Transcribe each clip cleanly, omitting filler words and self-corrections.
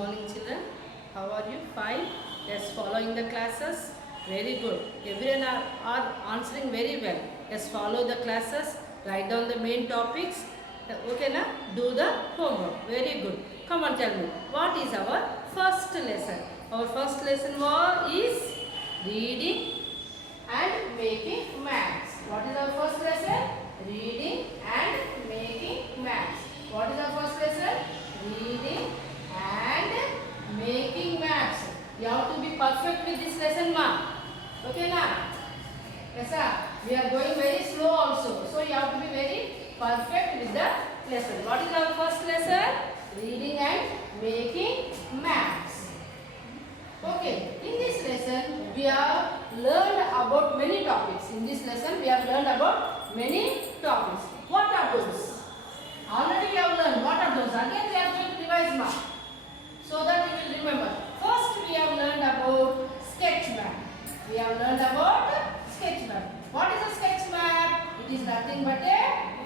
morning children. How are you? Fine? Yes, following the classes? Very good. Everyone are answering very well. Yes, follow the classes. Write down the main topics. Okay, na? Do the homework. Very good. Come on, tell me. What is our first lesson? Our first lesson is reading and making maths. What is our first lesson? Reading and making maths. What is our first lesson? Reading and making maths. You have to be perfect with this lesson, ma. Okay, na? Yes, sir. We are going very slow also. So you have to be very perfect with the lesson. What is our first lesson? Reading and making maths. Okay, in this lesson we have learned about many topics. In this lesson we have learned about many topics. What are those? Already we have learned. What are those? Again we are going to revise now, so that you will remember. First we have learned about sketch map. We have learned about sketch map. What is a sketch map? It is nothing but a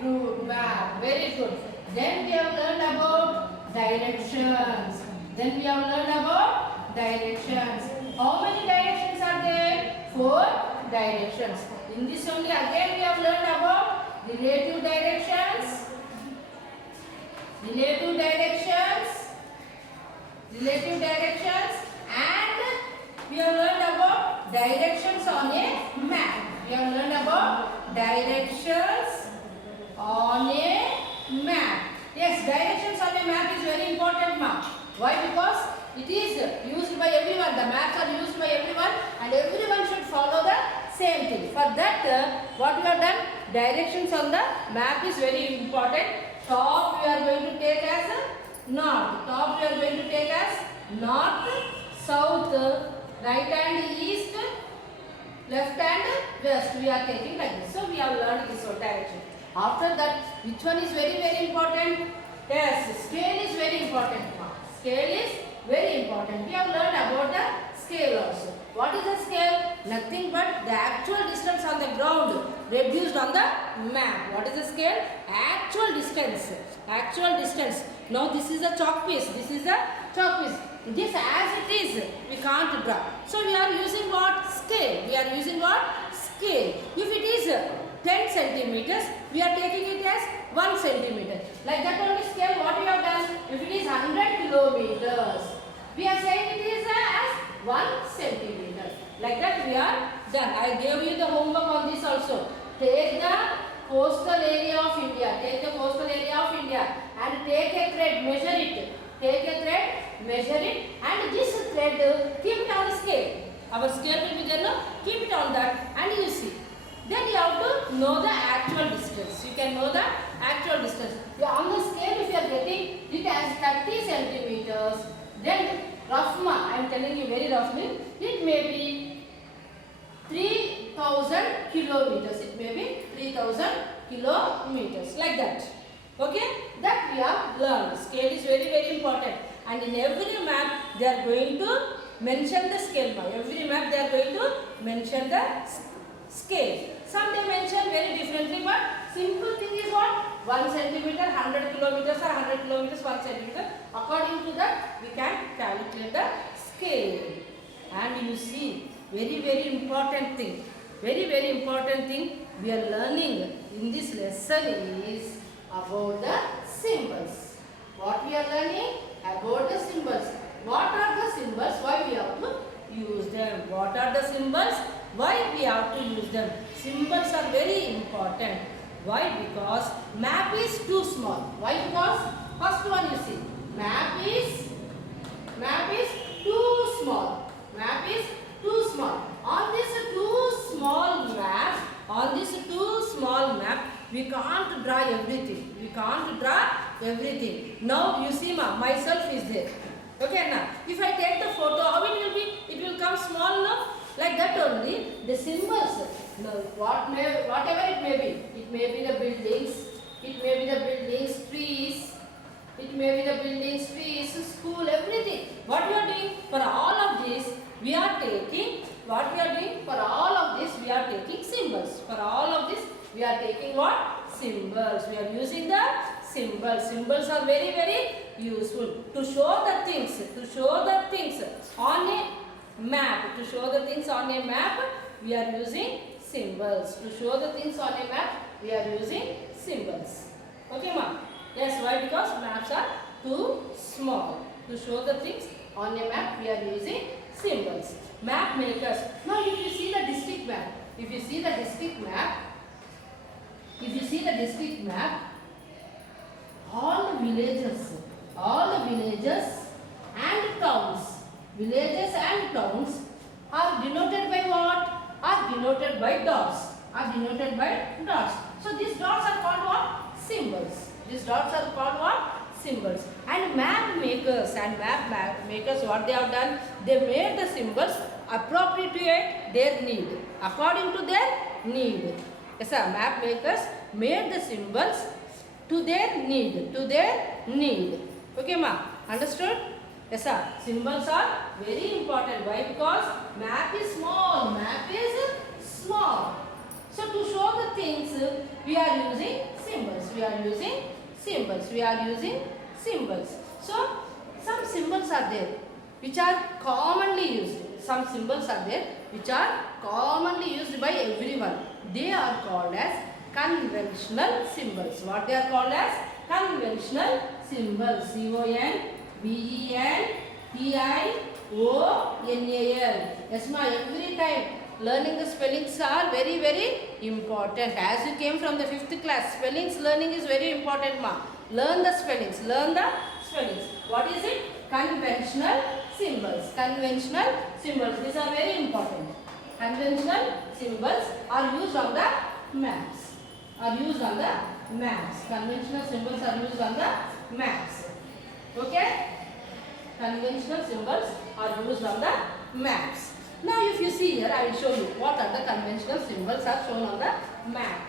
route map. Very good. Then we have learned about directions. Then we have learned about directions. How many directions are there? 4 directions. In this only again we have learned about relative directions. Relative directions, and we have learned about directions on a map. We have learned about directions on a map. Yes, directions on a map is very important, map. Why? Because it is used by everyone. The maps are used by everyone, and everyone should follow the same thing. For that, what we have done? Directions on the map is very important. Top we are going to take as north. Top we are going to take as north, south, right and east, left and west. We are taking like this. So we have learned this whole direction. After that, which one is very important? Yes, scale is very important. Scale is very important. We have learned about the scale also. What is the scale? Nothing but the actual distance on the ground reduced on the map. What is the scale? Actual distance. Actual distance. Now this is a chalk piece. This is a chalk piece. This as it is, we can't draw. So we are using what? Scale. We are using what? Scale. If it is 10 centimeters, we are taking it as 1 centimeter. Like that only scale what we have done. If it is 100 kilometers, we are saying it is as 1 centimeter. Like that we are done. I gave you the homework on this also. Take the coastal area of India. Take the coastal area of India and take a thread, measure it. Take a thread, measure it, and this thread keep it on the scale. Our scale will be there, no? Keep it on that and you see. Then you have to know the actual distance. You can know the actual distance. On the scale, if you are getting it as 30 centimeters, then roughly, I am telling you very roughly, it may be 3000 kilometers. It may be 3000 kilometers. Like that. Okay? That we have learned. Scale is very important. And in every map, they are going to mention the scale. Every map, they are going to mention the scale. Some they mention very differently, but simple thing is what? 1 centimeter, 100 kilometers or 100 kilometers, 1 centimeter. According to that, we can calculate the scale. And you see, very important thing. Very important thing we are learning in this lesson is about the symbols. What we are learning? About the symbols. What are the symbols? Why we have to use them? What are the symbols? Why we have to use them? Symbols are very important. Why? Because map is too small. Why? Because first one you see, map is too small. Map is too small. On this too small map, we can't draw everything. We can't draw everything. Now you see, myself is there. Okay, now if I take the photo, how it will be? It will come small, no? Like that only, the symbols, no, whatever it may be. It may be the buildings, trees, school, everything. What we are doing for all of this, we are taking symbols. For all of this, we are taking what? Symbols. We are using the symbols. symbols. Symbols are very, very useful to show the things. To show the things on a map. To show the things on a map, we are using symbols. To show the things on a map, we are using symbols. Okay, ma? Yes, why? Because maps are too small. To show the things on a map, we are using symbols. Map makers. Now, if you see the district map, if you see the district map, all the villages and towns are denoted by what? Are denoted by dots. So these dots are called what? Symbols. These dots are called what? Symbols. And map makers, what they have done? They made the symbols appropriate their need, according to their need. Yes, sir. Map makers made the symbols to their need. Okay, ma? Understood? Yes, sir. Symbols are very important. Why? Because map is small. So to show the things, we are using symbols. So some symbols are there which are commonly used. By everyone. They are called as conventional symbols. What they are called as? Conventional symbols. CONVENTIONAL. Yes, ma, every time learning the spellings are very, very important. As you came from the 5th class, spellings learning is very important, ma. Learn the spellings. What is it? Conventional symbols. These are very important. Conventional symbols are used on the maps. Conventional symbols are used on the maps. Okay? Conventional symbols are used on the maps. Now if you see here, I will show you what are the conventional symbols are shown on the map.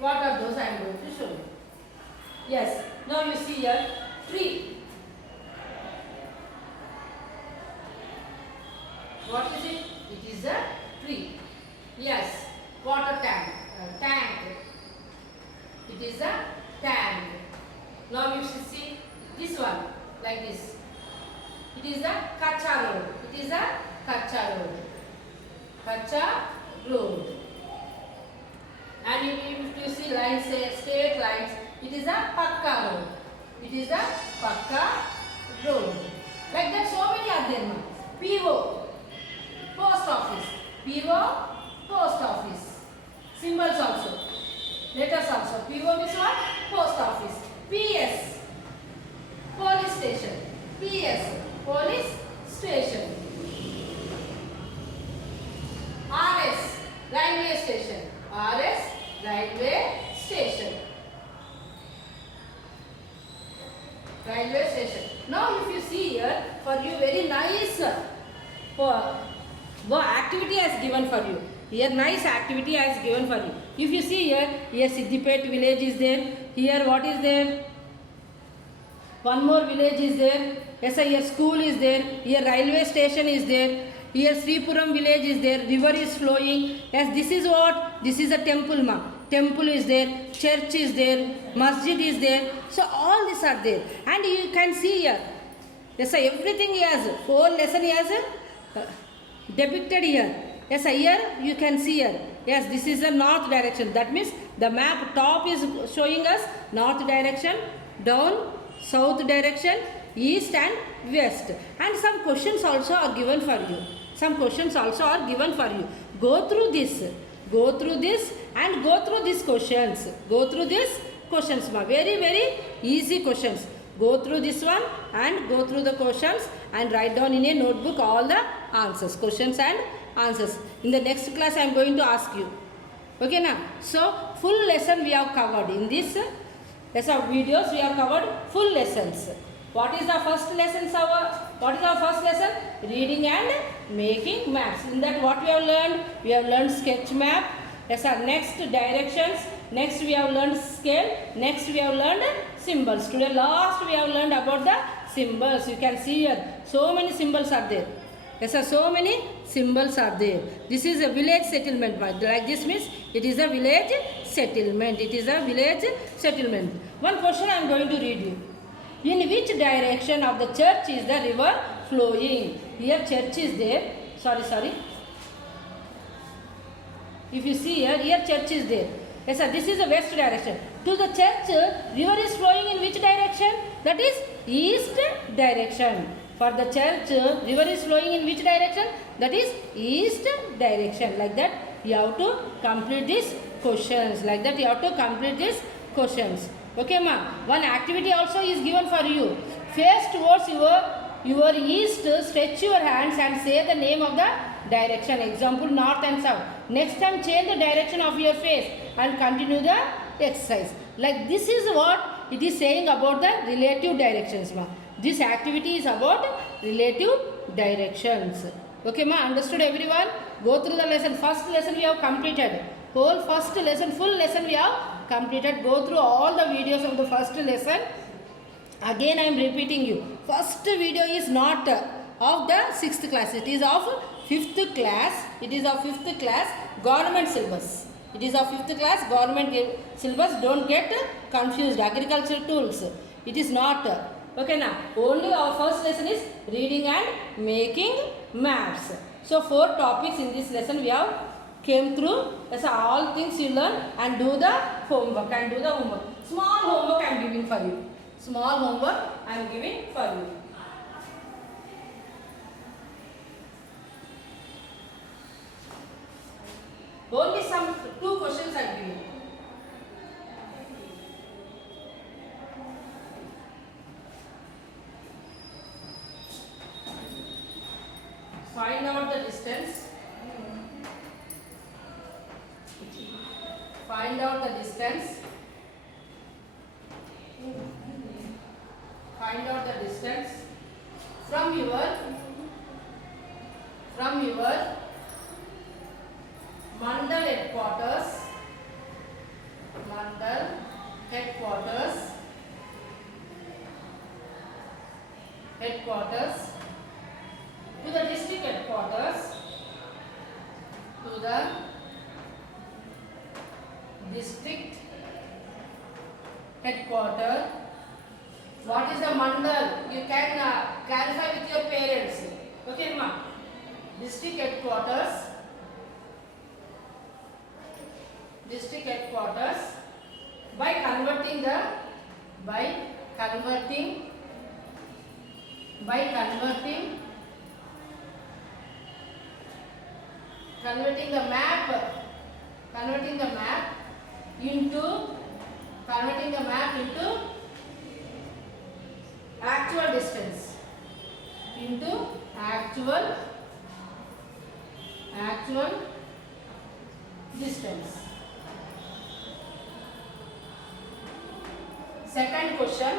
What are those? I am going to show you. Yes. Now you see here tree. What is it? It is a tree. Yes. Water tank. Tank. It is a tank. Now you see this one like this. It is a kacha road. Kacha road. And if you see lines, straight lines, it is a pakka road. Like that, so many are there now. PO, post office. Symbols also. Letters also. PO means what? Post office. PS, police station. RS, railway station. Now if you see here, for you very nice activity has given for you. Here nice activity has given for you. If you see here Siddipet village is there. Here what is there? One more village is there. Yes, sir, here school is there. Here railway station is there. Here Sripuram village is there. River is flowing. Yes, this is what? This is a temple, ma. Temple is there. Church is there. Masjid is there. So all these are there. And you can see here. Yes, sir, everything he has. Whole lesson he has depicted here. Yes, sir, here you can see here. Yes, this is the north direction. That means the map top is showing us north direction, down south direction, east and west. And some questions also are given for you. Go through this and go through these questions. Very, very easy questions. Go through this one and go through the questions and write down in a notebook all the answers, questions and answers. In the next class I am going to ask you. Okay, now? So, full lesson we have covered. In this videos we have covered full lessons. What is our first lesson? Reading and making maps. In that what we have learned? We have learned sketch map. Yes, sir. Next directions. Next we have learned scale. Next we have learned symbols. Today last we have learned about the symbols. You can see here so many symbols are there. Yes, sir, so many symbols are there. This is a village settlement. Like this means it is a village settlement. It is a village settlement. One question I am going to read you. In which direction of the church is the river flowing? Here church is there. Sorry. If you see here church is there. Yes, sir, this is the west direction. To the church, river is flowing in which direction? That is east direction. For the church, river is flowing in which direction? That is east direction. Like that, you have to complete these questions. Like that, you have to complete these questions. Okay, ma. One activity also is given for you. Face towards your east, stretch your hands and say the name of the direction. Example, north and south. Next time, change the direction of your face and continue the exercise. Like this is what it is saying about the relative directions, ma. This activity is about relative directions. Okay, ma. Understood, everyone? Go through the lesson. First lesson we have completed. Whole first lesson, full lesson we have completed. Go through all the videos of the first lesson. Again, I am repeating you. First video is not of the 6th class. It is of 5th class. It is of 5th class government syllabus. It is of 5th class government syllabus. Don't get confused. Agricultural tools. It is not. Okay, now only our first lesson is reading and making maps. So 4 topics in this lesson we have came through. That's all things you learn and do the homework Small homework I am giving for you. Small homework I am giving for you. Only some 2 questions I am giving. Find out the distance. Find out the distance. Find out the distance from your mandal headquarters to the district headquarters, What is the mandal? You can clarify with your parents. Okay, ma. District headquarters. By converting the map into actual distance. Second question.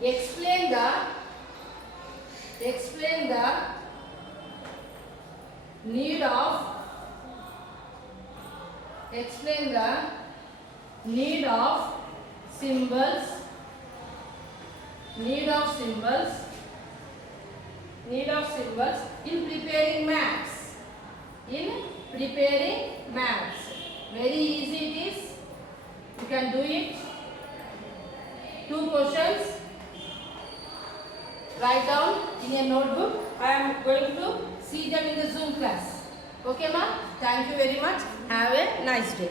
Explain the need of symbols in preparing maps. Very easy it is. You can do it. 2 questions. Write down in a notebook. I am going to see them in the Zoom class. Okay, ma? Thank you very much. Have a nice day.